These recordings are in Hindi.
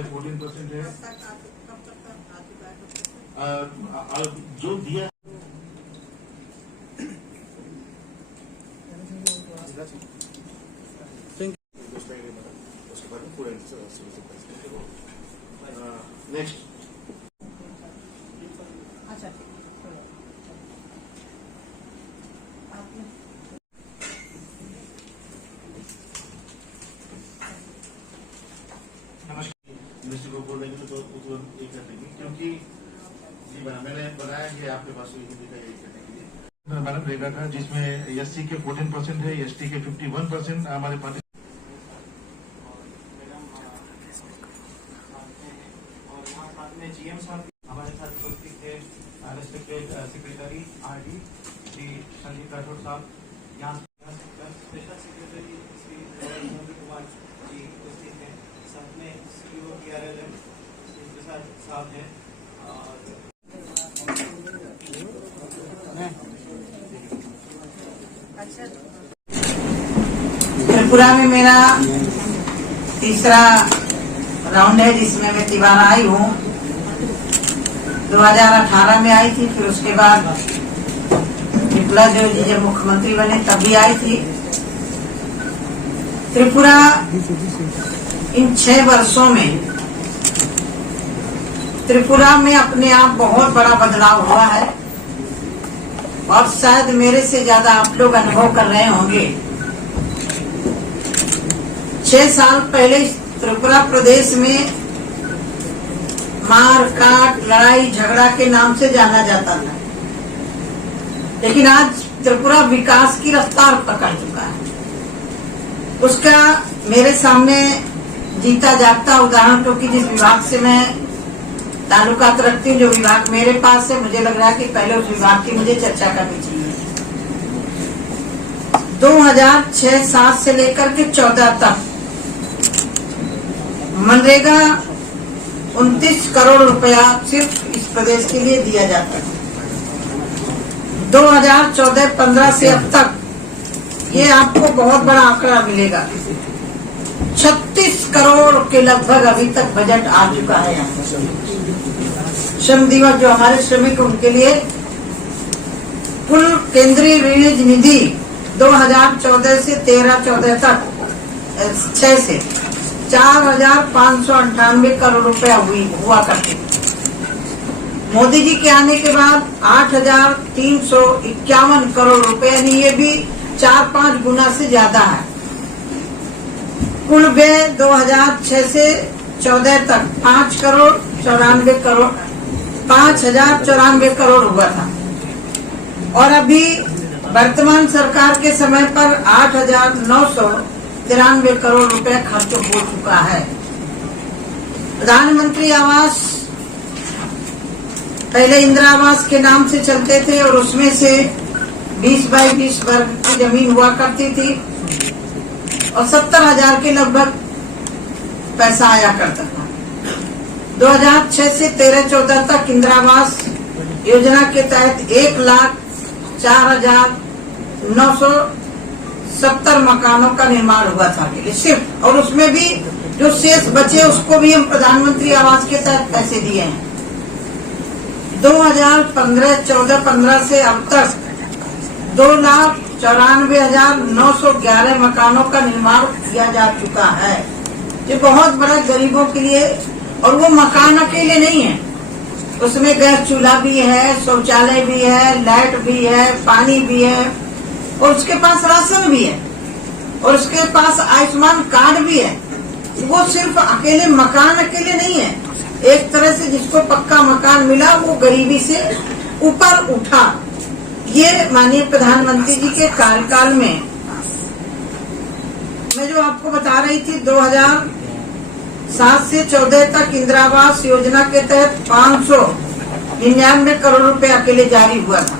हमारे 14% है। जो दिया नेक्स्ट मिनिस्टर को बोल देंगे तो ये कर देंगे, क्योंकि जी मैंने बताया कि आपके पास हिंदी का ये करने के लिए मैडम रेगा का, जिसमें एससी के 14% है, एसटी के 51% हमारे पार्टी जीएम साहब हमारे साथ उपस्थित थे, respected secretary RD Shri Sandeep Rathore साहब, यहाँ स्पेशल सेक्रेटरी श्री मोदी कुमार जी उपस्थित हैं, साथ में सीईओ DRLM श्री प्रसाद साहब हैं और त्रिपुरा में मेरा तीसरा राउंड है, जिसमें मैं तिवारा आई हूँ। 2018 में आई थी, फिर उसके बाद विप्लव देव जी जब मुख्यमंत्री बने तब भी आई थी। त्रिपुरा इन 6 वर्षों में त्रिपुरा में अपने आप बहुत बड़ा बदलाव हुआ है और शायद मेरे से ज्यादा आप लोग अनुभव कर रहे होंगे। 6 साल पहले त्रिपुरा प्रदेश में मार काट लड़ाई झगड़ा के नाम से जाना जाता था, लेकिन आज त्रिपुरा विकास की रफ्तार पकड़ चुका है। उसका मेरे सामने जीता जागता उदाहरण, क्योंकि जिस विभाग से मैं ताल्लुकात रखती हूँ, जो विभाग मेरे पास है, मुझे लग रहा है कि पहले उस विभाग की मुझे चर्चा करनी चाहिए। 2006-07 से लेकर के 14 तक मनरेगा 29 करोड़ रुपया सिर्फ इस प्रदेश के लिए दिया जाता है। 2014-15 से अब तक ये आपको बहुत बड़ा आंकड़ा मिलेगा, 36 करोड़ के लगभग अभी तक बजट आ चुका है। यहाँ श्रम दिवस जो हमारे श्रमिक, उनके लिए कुल केंद्रीय ऋण निधि 2014 से 13-14 तक 6 से 4,598 करोड़ रुपया हुआ करते। मोदी जी के आने के बाद 8,351 करोड़ रुपए, यानी ये भी 4-5 गुना से ज्यादा है। कुल व्यय 2006 से 14 तक 5,094 करोड़ हुआ था, और अभी वर्तमान सरकार के समय पर 8,993 करोड़ रुपए खर्च हो चुका है। प्रधानमंत्री आवास पहले इंदिरा आवास के नाम से चलते थे, और उसमें से 20 बाई 20 वर्ग की जमीन हुआ करती थी और 70,000 के लगभग पैसा आया करता था। 2006 से 13-14 तक इंदिरा आवास योजना के तहत 1,04,970 मकानों का निर्माण हुआ था सिर्फ, और उसमें भी जो शेष बचे उसको भी हम प्रधानमंत्री आवास के तहत पैसे दिए हैं। 2014-15 से अब तक 2,94,911 मकानों का निर्माण किया जा चुका है। ये बहुत बड़ा गरीबों के लिए, और वो मकान अकेले नहीं है, उसमें गैस चूल्हा भी है, शौचालय भी है, लाइट भी है, पानी भी है, और उसके पास राशन भी है, और उसके पास आयुष्मान कार्ड भी है। वो सिर्फ अकेले मकान अकेले नहीं है, एक तरह से जिसको पक्का मकान मिला वो गरीबी से ऊपर उठा। ये माननीय प्रधानमंत्री जी के कार्यकाल में, मैं जो आपको बता रही थी, 2007 से 14 तक इंदिरा आवास योजना के तहत 599 करोड़ रुपए अकेले जारी हुआ था,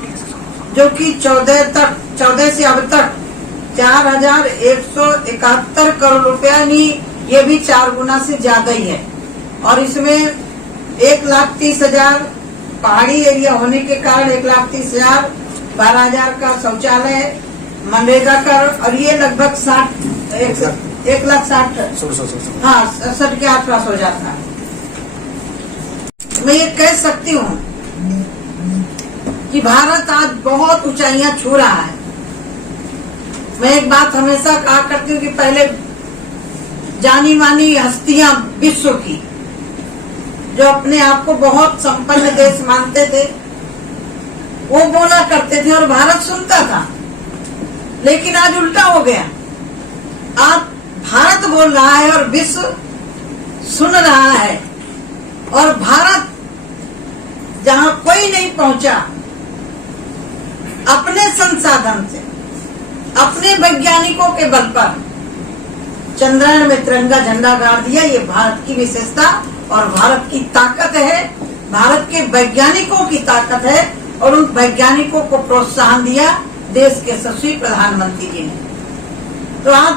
जो कि 14 से अब तक 4,171 करोड़ रुपया, नहीं ये भी 4 गुना से ज्यादा ही है। और इसमें 1,30,000 पहाड़ी एरिया होने के कारण 1,30,000, 12,000 का शौचालय मनरेगा का, और ये लगभग 1,60,000 हाँ 67 के आसपास हो जाता है। मैं ये कह सकती हूँ कि भारत आज बहुत ऊंचाइयां छू रहा है। मैं एक बात हमेशा कहा करती हूँ कि पहले जानी मानी हस्तियां विश्व की जो अपने आप को बहुत संपन्न देश मानते थे, वो बोला करते थे और भारत सुनता था। लेकिन आज उल्टा हो गया। आज भारत बोल रहा है और विश्व सुन रहा है। और भारत जहां कोई नहीं पहुंचा, अपने संसाधन से, अपने वैज्ञानिकों के बल पर चंद्रयान में तिरंगा झंडा गाड़ दिया। ये भारत की विशेषता और भारत की ताकत है, भारत के वैज्ञानिकों की ताकत है। और उन वैज्ञानिकों को प्रोत्साहन दिया देश के यशस्वी प्रधानमंत्री जी ने। तो आज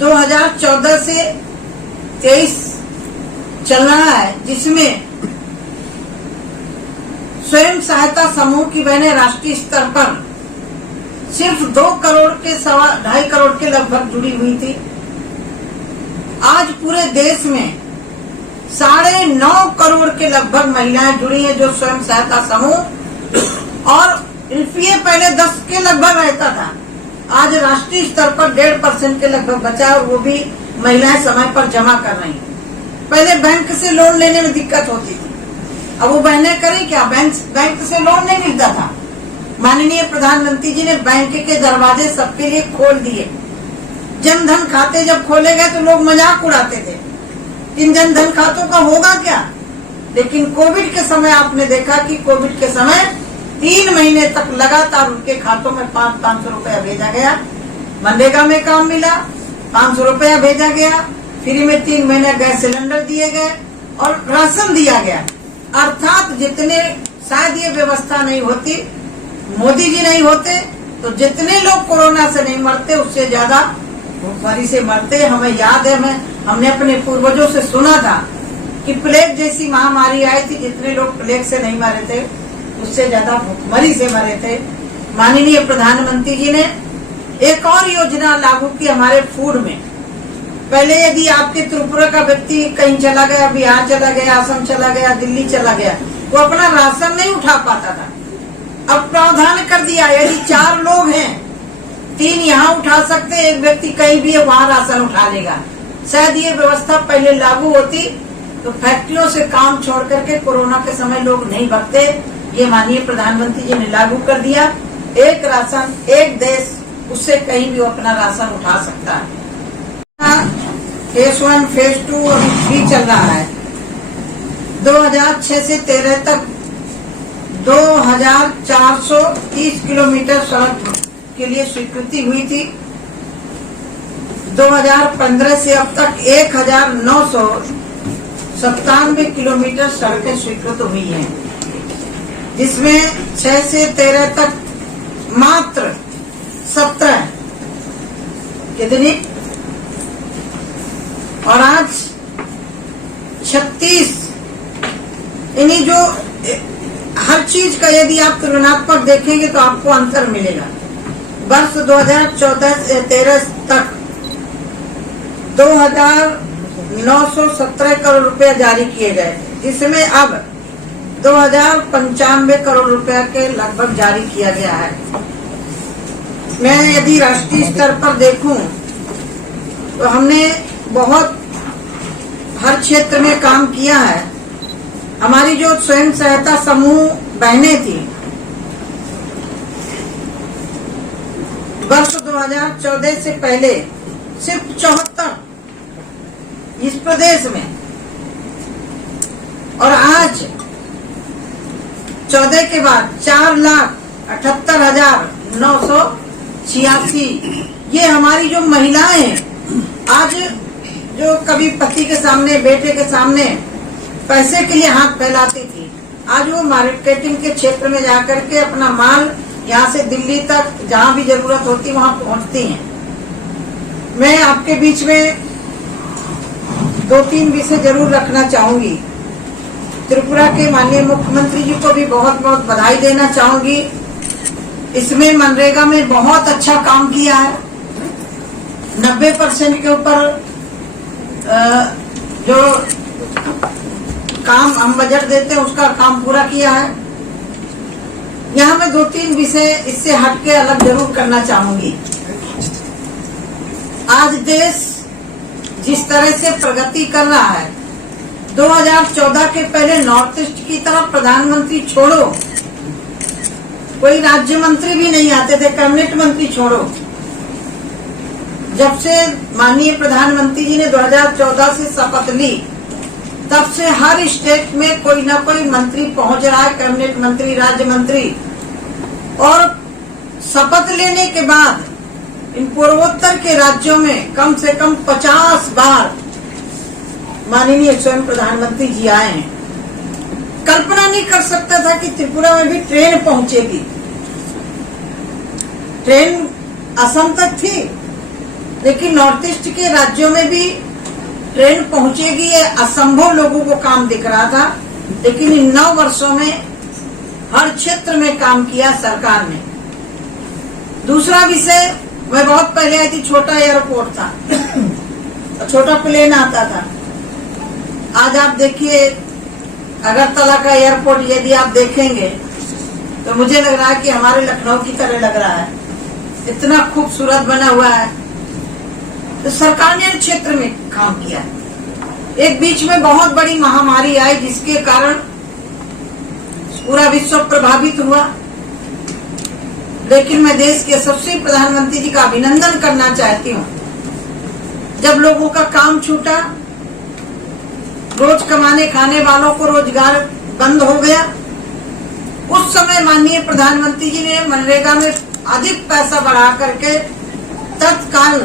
2014 से 23 चल रहा है, जिसमें स्वयं सहायता समूह की बहनें राष्ट्रीय स्तर पर सिर्फ 2 करोड़ के 2.5 करोड़ के लगभग जुड़ी हुई थी। आज पूरे देश में 9.5 करोड़ के लगभग महिलाएं जुड़ी हैं जो स्वयं सहायता समूह। और एलपीए पहले 10 के लगभग रहता था, आज राष्ट्रीय स्तर पर 1.5% के लगभग बचा है और वो भी महिलाएं समय पर जमा कर रही हैं। पहले बैंक से लोन लेने में दिक्कत होती थी, अब वो बहनें करें क्या, बैंक से लोन नहीं मिलता था। माननीय प्रधानमंत्री जी ने बैंक के दरवाजे सबके लिए खोल दिए। जनधन खाते जब खोले गए तो लोग मजाक उड़ाते थे, इन जनधन खातों का होगा क्या। लेकिन कोविड के समय आपने देखा कि कोविड के समय 3 महीने तक लगातार उनके खातों में 500 रुपया भेजा गया। मनरेगा में काम मिला, 500 रुपया भेजा गया, फ्री में 3 महीने गैस सिलेंडर दिए गए और राशन दिया गया। अर्थात जितने, शायद ये व्यवस्था नहीं होती, मोदी जी नहीं होते तो जितने लोग कोरोना से नहीं मरते उससे ज्यादा भूखमरी से मरते। हमें याद है, हमने अपने पूर्वजों से सुना था कि प्लेग जैसी महामारी आई थी, जितने लोग प्लेग से नहीं मरे थे उससे ज्यादा भूखमरी से मरे थे। माननीय प्रधानमंत्री जी ने एक और योजना लागू की हमारे फूड में। पहले यदि आपके त्रिपुरा का व्यक्ति कहीं चला गया, बिहार चला गया, असम चला गया, दिल्ली चला गया, वो अपना राशन नहीं उठा पाता था। अब प्रावधान कर दिया, यदि 4 लोग हैं, 3 यहाँ उठा सकते, एक व्यक्ति कहीं भी है वहाँ राशन उठा लेगा। शायद ये व्यवस्था पहले लागू होती तो फैक्ट्रियों से काम छोड़ करके कोरोना के समय लोग नहीं भगते। ये माननीय प्रधानमंत्री जी ने लागू कर दिया। एक राशन एक देश, उससे कहीं भी वो अपना राशन उठा सकता है। फेज 1, फेज 2 और 3 चल रहा है। 2006 से 13 तक 2430 किलोमीटर सड़क के लिए स्वीकृति हुई थी। 2015 से अब तक 1997 किलोमीटर सड़कें स्वीकृत हुई हैं, जिसमें 6 से 13 तक मात्र 17 कितनी और आज 36। यानी जो हर चीज का यदि आप तुलनात्मक देखेंगे तो आपको अंतर मिलेगा। वर्ष 2014-13 तक 2917 करोड़ रुपया जारी किए गए, जिसमें अब 2095 करोड़ रुपया के लगभग जारी किया गया है। मैं यदि राष्ट्रीय स्तर पर देखूं तो हमने बहुत हर क्षेत्र में काम किया है। हमारी जो स्वयं सहायता समूह बहनें थी, वर्ष 2014 से पहले सिर्फ 74 इस प्रदेश में, और आज 14 के बाद 4,78,986 ये हमारी जो महिलाएं हैं, आज जो कभी पति के सामने, बेटे के सामने पैसे के लिए हाथ फैलाती थी, आज वो मार्केटिंग के क्षेत्र में जाकर के अपना माल यहाँ से दिल्ली तक जहाँ भी जरूरत होती वहाँ पहुँचती हैं। मैं आपके बीच में 2-3 विषय जरूर रखना चाहूंगी। त्रिपुरा के माननीय मुख्यमंत्री जी को भी बहुत बहुत बधाई देना चाहूंगी। इसमें मनरेगा में बहुत अच्छा काम किया है। 90% के ऊपर जो काम हम बजट देते हैं उसका काम पूरा किया है। यहाँ मैं 2-3 विषय इससे हटके अलग जरूर करना चाहूंगी। आज देश जिस तरह से प्रगति कर रहा है, 2014 के पहले नॉर्थ ईस्ट की तरफ प्रधानमंत्री छोड़ो, कोई राज्य मंत्री भी नहीं आते थे, कैबिनेट मंत्री छोड़ो। जब से माननीय प्रधानमंत्री जी ने 2014 से शपथ ली, तब से हर स्टेट में कोई ना कोई मंत्री पहुंच रहा है, कैबिनेट मंत्री, राज्य मंत्री। और शपथ लेने के बाद इन पूर्वोत्तर के राज्यों में कम से कम 50 बार माननीय स्वयं प्रधानमंत्री जी आए हैं। कल्पना नहीं कर सकता था कि त्रिपुरा में भी ट्रेन पहुंचेगी। ट्रेन असम तक थी, लेकिन नॉर्थ ईस्ट के राज्यों में भी ट्रेन पहुंचेगी, ये असंभव लोगों को काम दिख रहा था। लेकिन इन 9 वर्षों में हर क्षेत्र में काम किया सरकार ने। दूसरा विषय, मैं बहुत पहले आई थी, छोटा एयरपोर्ट था, छोटा प्लेन आता था। आज आप देखिए अगरतला का एयरपोर्ट, यदि आप देखेंगे तो मुझे लग रहा है कि हमारे लखनऊ की तरह लग रहा है, इतना खूबसूरत बना हुआ है। तो सरकार ने क्षेत्र में काम किया। एक बीच में बहुत बड़ी महामारी आई जिसके कारण पूरा विश्व प्रभावित हुआ, लेकिन मैं देश के यशस्वी प्रधानमंत्री जी का अभिनंदन करना चाहती हूँ। जब लोगों का काम छूटा, रोज कमाने खाने वालों को रोजगार बंद हो गया, उस समय माननीय प्रधानमंत्री जी ने मनरेगा में अधिक पैसा बढ़ा करके तत्काल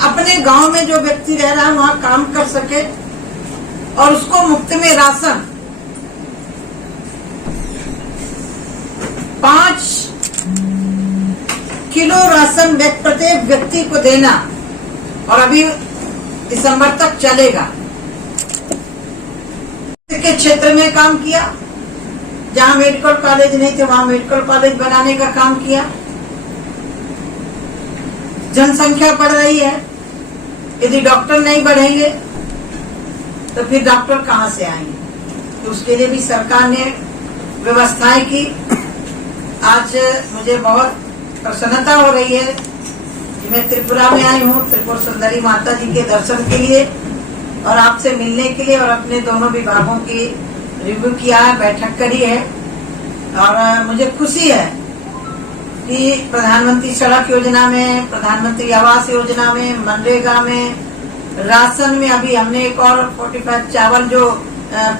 अपने गांव में जो व्यक्ति रह रहा है वहां काम कर सके और उसको मुफ्त में राशन 5 किलो राशन प्रत्येक व्यक्ति को देना, और अभी दिसंबर तक चलेगा। के क्षेत्र में काम किया, जहां मेडिकल कॉलेज नहीं थे वहां मेडिकल कॉलेज बनाने का काम किया। जनसंख्या बढ़ रही है, यदि डॉक्टर नहीं बढ़ेंगे तो फिर डॉक्टर कहां से आएंगे? तो उसके लिए भी सरकार ने व्यवस्थाएं की। आज मुझे बहुत प्रसन्नता हो रही है कि मैं त्रिपुरा में आई हूँ, त्रिपुरा सुंदरी माता जी के दर्शन के लिए और आपसे मिलने के लिए, और अपने दोनों विभागों की रिव्यू किया है, बैठक करी है। और मुझे खुशी है कि प्रधानमंत्री सड़क योजना में, प्रधानमंत्री आवास योजना में, मनरेगा में, राशन में अभी हमने एक और 45 चावल जो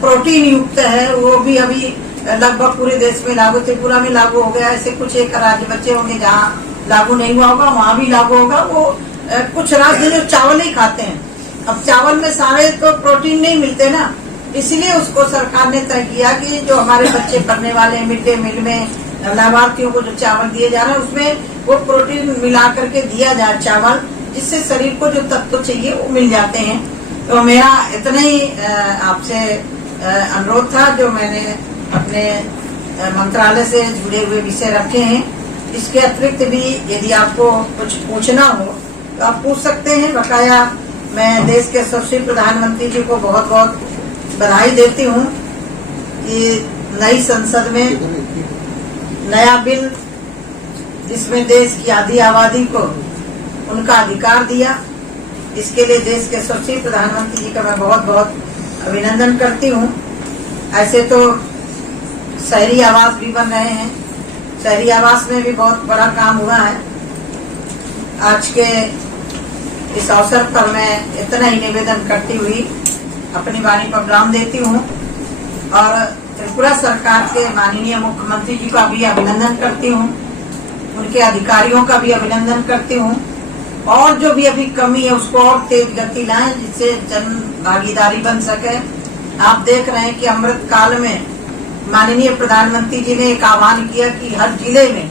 प्रोटीन युक्त है वो भी अभी लगभग पूरे देश में लागू, त्रिपुरा में लागू हो गया। ऐसे कुछ एक राज्य बचे होंगे जहाँ लागू नहीं हुआ होगा, वहाँ भी लागू होगा। वो कुछ राज्य जो चावल ही खाते हैं, अब चावल में सारे तो प्रोटीन नहीं मिलते ना, इसलिए उसको सरकार ने तय किया कि जो हमारे बच्चे पढ़ने वाले मिड डे मील में लाभार्थियों को जो चावल दिए जा रहे हैं उसमें वो प्रोटीन मिला करके दिया जाए चावल, जिससे शरीर को जो तत्व चाहिए वो मिल जाते हैं। तो मेरा इतना ही आपसे अनुरोध था जो मैंने अपने मंत्रालय से जुड़े हुए विषय रखे हैं। इसके अतिरिक्त भी यदि आपको कुछ पूछना हो तो आप पूछ सकते हैं। बकाया मैं देश के यशस्वी प्रधानमंत्री जी को बहुत बहुत बधाई देती हूँ कि नई संसद में नया बिल जिसमें देश की आधी आबादी को उनका अधिकार दिया, इसके लिए देश के यशस्वी प्रधानमंत्री जी का मैं बहुत बहुत अभिनंदन करती हूँ। ऐसे तो शहरी आवास भी बन रहे हैं, शहरी आवास में भी बहुत बड़ा काम हुआ है। आज के इस अवसर पर मैं इतना ही निवेदन करती हुई अपनी वाणी पर विराम देती हूँ और त्रिपुरा सरकार के माननीय मुख्यमंत्री जी का भी अभिनंदन करती हूँ, उनके अधिकारियों का भी अभिनंदन करती हूँ, और जो भी अभी कमी है उसको और तेज गति लाएं जिससे जन भागीदारी बन सके। आप देख रहे हैं कि अमृत काल में माननीय प्रधानमंत्री जी ने एक आह्वान किया कि हर जिले में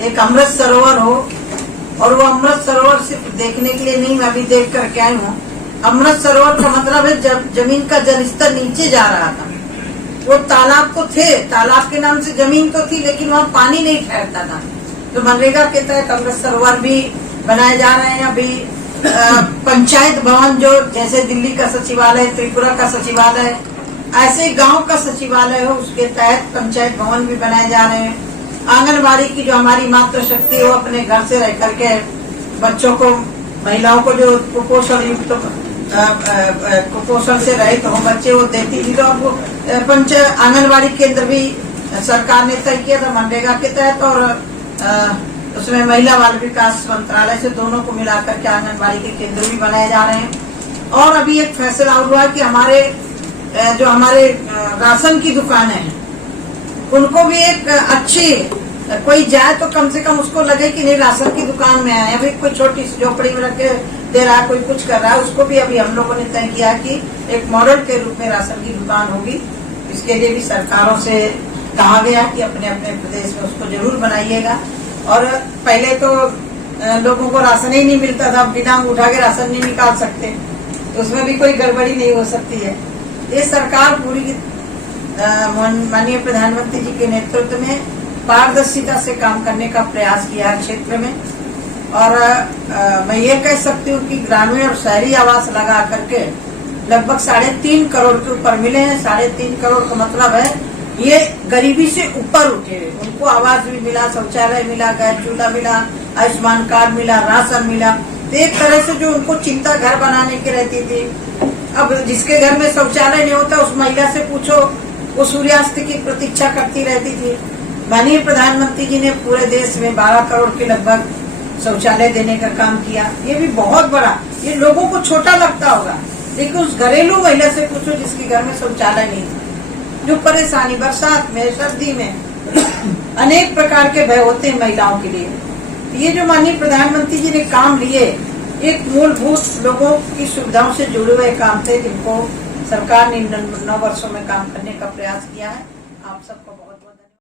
एक अमृत सरोवर हो, और वो अमृत सरोवर सिर्फ देखने के लिए नहीं, मैं अभी देख करके आई हूँ। अमृत सरोवर का मतलब है जब जमीन का जलस्तर नीचे जा रहा था, वो तालाब तो थे, तालाब के नाम से जमीन तो थी, लेकिन वहाँ पानी नहीं ठहरता था। तो मनरेगा के तहत अमृत सरोवर भी बनाए जा रहे हैं। अभी पंचायत भवन जो जैसे दिल्ली का सचिवालय, त्रिपुरा का सचिवालय, ऐसे गांव का सचिवालय हो, उसके तहत पंचायत भवन भी बनाए जा रहे हैं। आंगनबाड़ी की जो हमारी मातृशक्ति है वो अपने घर से रह करके बच्चों को, महिलाओं को जो कुपोषण युक्त कुपोषण से रहित हो बच्चे वो देती थी। तो अब आंगनबाड़ी केंद्र भी सरकार ने तय किया था मनरेगा के तहत, और उसमें महिला बाल विकास मंत्रालय से दोनों को मिलाकर के आंगनबाड़ी के केंद्र भी बनाए जा रहे हैं। और अभी एक फैसला हुआ है कि हमारे राशन की दुकानें हैं उनको भी एक अच्छी, कोई जाए तो कम से कम उसको लगे कि नहीं राशन की दुकान में आए। अभी कोई छोटी सी झोपड़ी में रख के दे रहा है, कोई कुछ कर रहा है, उसको भी अभी हम लोगों ने तय किया कि एक मॉडल के रूप में राशन की दुकान होगी। इसके लिए भी सरकारों से कहा गया कि अपने अपने प्रदेश में उसको जरूर बनाइएगा। और पहले तो लोगों को राशन ही नहीं मिलता था, बिना उठा के राशन नहीं निकाल सकते, तो उसमें भी कोई गड़बड़ी नहीं हो सकती है। ये सरकार पूरी माननीय प्रधानमंत्री जी के नेतृत्व में पारदर्शिता से काम करने का प्रयास किया है क्षेत्र में। और मैं ये कह सकती हूँ कि ग्रामीण और शहरी आवास लगा करके लगभग 3.5 करोड़ के ऊपर मिले हैं। 3.5 करोड़ का मतलब है ये गरीबी से ऊपर उठे, उनको आवास भी मिला, शौचालय मिला, गैस चूल्हा मिला, आयुष्मान कार्ड मिला, राशन मिला। तो एक तरह से जो उनको चिंता घर बनाने की रहती थी, अब जिसके घर में शौचालय नहीं होता उस महिला से पूछो, वो सूर्यास्त की प्रतीक्षा करती रहती थी। माननीय प्रधानमंत्री जी ने पूरे देश में 12 करोड़ के लगभग शौचालय देने का काम किया। ये भी बहुत बड़ा, ये लोगों को छोटा लगता होगा, लेकिन उस घरेलू महिला से पूछो जिसके घर में शौचालय नहीं था, जो परेशानी बरसात में, सर्दी में अनेक प्रकार के भय होते हैं महिलाओं के लिए। ये जो माननीय प्रधानमंत्री जी ने काम लिए, एक मूलभूत लोगों की सुविधाओं से जुड़े हुए काम थे, जिनको सरकार ने 9 वर्षों में काम करने का प्रयास किया है। आप सबको बहुत